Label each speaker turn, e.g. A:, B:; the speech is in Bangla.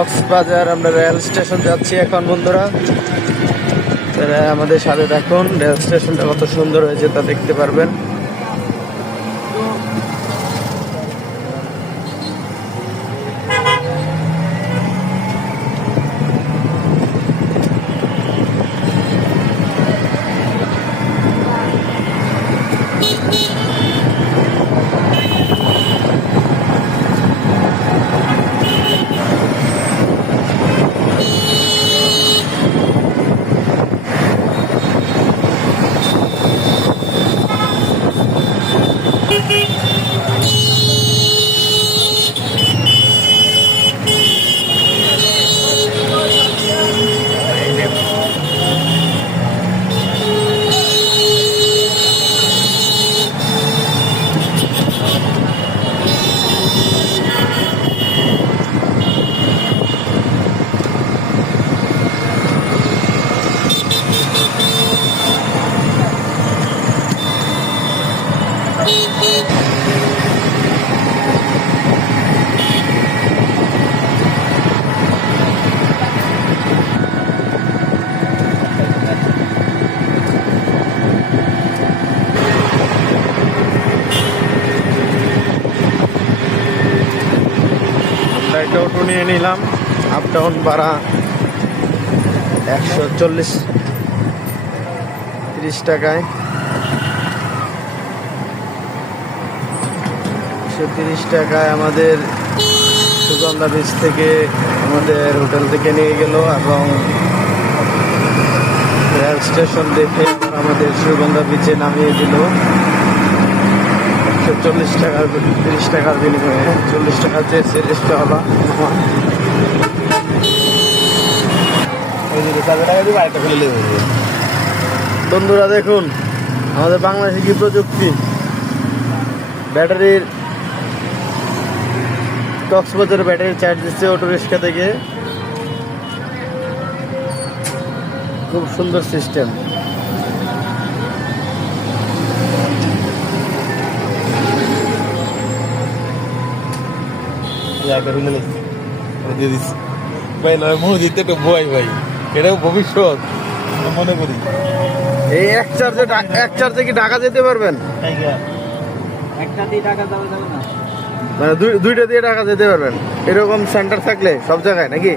A: কক্সবাজার, আমরা রেল স্টেশন যাচ্ছি এখন বন্ধুরা। আমাদের সাথে দেখুন রেল স্টেশনটা কত সুন্দর হয়েছে তা দেখতে পারবেন। একটা অটো নিয়ে নিলাম। আপ ডাউন ভাড়া একশো চল্লিশ। তিরিশ টাকায়। একশো তিরিশ টাকায় আমাদের সুগন্ধা বীজ থেকে আমাদের হোটেল থেকে নিয়ে গেল এবং রেল স্টেশন দেখে আমাদের সুগন্ধা বিচে নামিয়ে দিল। চল্লিশ টাকার তিরিশ টাকার বিনিময়ে চল্লিশ টাকা চেয়েছে রেস্টওয়ালা আমার
B: ওই যে টাকা
A: বন্ধুরা, দেখুন, আমাদের বাংলাদেশে কি প্রযুক্তি? ব্যাটারির কক্সবাজারের ব্যাটারি চার্জ দিচ্ছে অটো রিক্সা থেকে। খুব সুন্দর সিস্টেম
B: বাইকটা খুলে নেবে দিয়ে দিচ্ছি ভাই নয় মসজিদ তো ভয় ভাই। এটাও ভবিষ্যৎ। মনে করি।
A: এই এক চার্জে এক চার্জে কি ঢাকা যেতে পারবেন?
C: একটা দিয়ে ঢাকা যাবে যাবে না।
A: মানে দুই- দুইটা দিয়ে ঢাকা যেতে পারবেন। এরকম সেন্টার থাকলে সব জায়গায় নাকি?